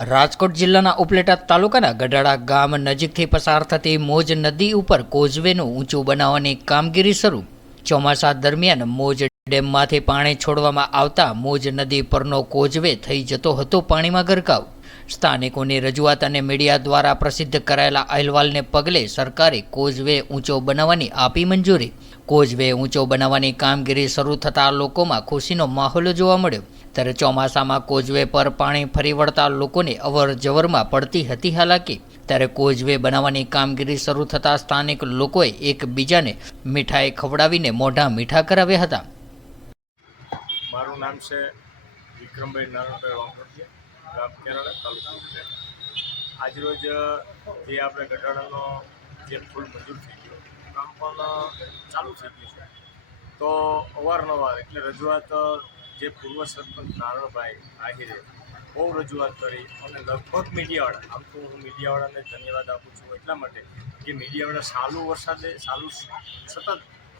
રાજકોટ જિલ્લાના ઉપલેટા તાલુકાના ગઢાળા ગામ નજીકથી પસાર થતી મોજ નદી ઉપર કોઝવેનું ઊંચું બનાવવાની કામગીરી શરૂ. ચોમાસા દરમિયાન મોજ ડેમમાંથી પાણી છોડવામાં આવતા મોજ નદી પરનો કોઝવે થઈ જતો હતો પાણીમાં ગરકાવ. સ્થાનિકોની રજૂઆત અને મીડિયા દ્વારા પ્રસિદ્ધ કરાયેલા અહેવાલને પગલે સરકારે કોઝવે ઊંચો બનાવવાની આપી મંજૂરી. કોઝવે ઊંચો બનાવવાની કામગીરી શરૂ થતાં લોકોમાં ખુશીનો માહોલ જોવા મળ્યો. ત્યારે ચોમાસામાં કોઝવે પર પાણી ફરી વળતા લોકોને અવર જવરમાં પડતી હતી હાલાકી. ત્યારે કોઝવે બનાવવાની કામગીરી શરૂ થતાં સ્થાનિક લોકોએ એકબીજાને મીઠાઈ ખવડાવીને મોઢા મીઠા કરાવ્યા હતા. મારું નામ છે વિક્રમભાઈ નારાયણભાઈ વાંકડિયા, ગામ કેરાળા, તાલુકો ઉપલેટા. આજરોજ જે આપણે ગઢાળાનો જે પુલ મંજૂર થઈ ગયો, કામ પણ ચાલુ થઈ ગયું છે. તો અવારનવાર એટલે રજૂઆત જે પૂર્વ સરપંચ નારણભાઈ આહિરે બહુ રજૂઆત કરી અને લગભગ મીડિયાવાળા, આમ તો હું મીડિયાવાળાને ધન્યવાદ આપું છું એટલા માટે કે મીડિયાવાળા ચાલુ વરસાદે સતત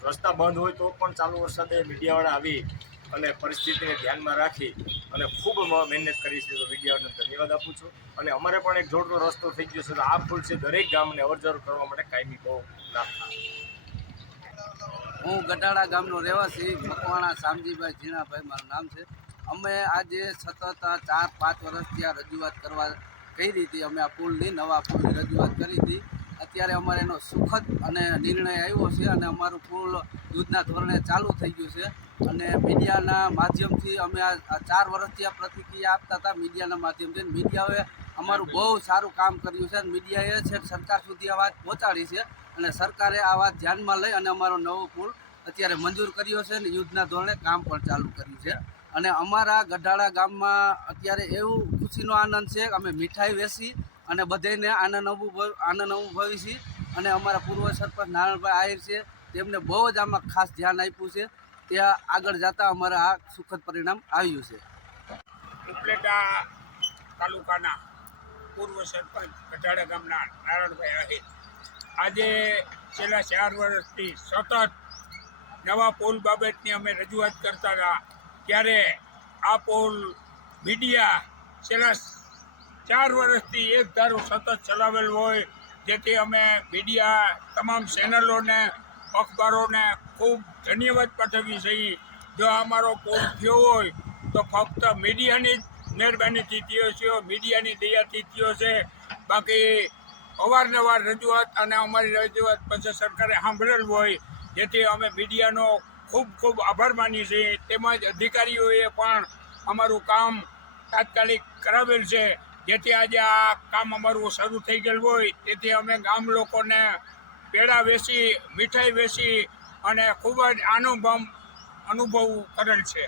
રસ્તા બંધ હોય તો પણ ચાલુ વરસાદે મીડિયાવાળા આવી અને પરિસ્થિતિને ધ્યાનમાં રાખી અને ખૂબ મહેનત કરી છે. તો મીડિયાવાળાને ધન્યવાદ આપું છું. અને અમારે પણ એક જોડનો રસ્તો થઈ ગયો છે. તો આ પુલ છે દરેક ગામને અવરજવર કરવા માટે કાયમી બહુ લાભ થાય. હું ગઢાળા ગામનો રહેવાસી મકવાણા શામજીભાઈ ઝીણાભાઈ મારું નામ છે. અમે આજે સતત 4-5 વર્ષથી આ રજૂઆત કરવા કરી હતી. અમે આ પુલની નવા પુલની રજૂઆત કરી હતી. અત્યારે અમારે એનો સુખદ અને નિર્ણય આવ્યો છે અને અમારું પુલ યુદ્ધના ધોરણે ચાલુ થઈ ગયું છે. અને મીડિયાના માધ્યમથી અમે આ 4 વર્ષથી આ પ્રતિક્રિયા આપતા હતા. મીડિયાના માધ્યમથી મીડિયાએ અમારું બહુ સારું કામ કર્યું છે. મીડિયાએ છે સરકાર સુધી આ વાત પહોંચાડી છે અને સરકારે આ વાત ધ્યાનમાં લઈ અને અમારો નવો પુલ અત્યારે મંજૂર કર્યો છે અને યુદ્ધના ધોરણે કામ પણ ચાલુ કર્યું છે. અને અમારા ગઢાળા ગામમાં અત્યારે એવું ખુશીનો આનંદ છે કે અમે મીઠાઈ વેચી અને બધાને આનંદ અનુભવી છીએ. અને અમારા પૂર્વ સરપંચ નારાયણભાઈ આહિર છે, તેમને બહુ જ આમાં ખાસ ધ્યાન આપ્યું છે. ત્યાં આગળ જતાં અમારે આ સુખદ પરિણામ આવ્યું છે. ઉપલેટા તાલુકાના પૂર્વ સરપંચ ગઢાળા ગામના નારાયણભાઈ આહિર આજે છેલ્લા 4 વર્ષથી સતત નવા પુલ બાબતની અમે રજૂઆત કરતા હતા. ત્યારે આ પુલ મીડિયા છેલ્લા 4 વર્ષથી એક ધારું સતત ચલાવેલ હોય, જેથી અમે મીડિયા તમામ ચેનલોને, અખબારોને ખૂબ ધન્યવાદ પાઠવીએ છીએ. જો અમારો પુલ થયો હોય તો ફક્ત મીડિયાની જ મહેરબાનીથી થયો છે, મીડિયાની દયાથી થયો છે. બાકી અવારનવાર રજૂઆત અને અમારી રજૂઆત પછી સરકારે સાંભળેલ હોય, જેથી અમે મીડિયાનો ખૂબ ખૂબ આભાર માનીએ છીએ. તેમજ અધિકારીઓએ પણ અમારું કામ તાત્કાલિક કરાવેલ છે, જેથી આજે આ કામ અમારું શરૂ થઈ ગયેલું હોય. તેથી અમે ગામ લોકોને પેડા વેચી, મીઠાઈ વેચી અને ખૂબ જ અનુભવ કરેલ છે.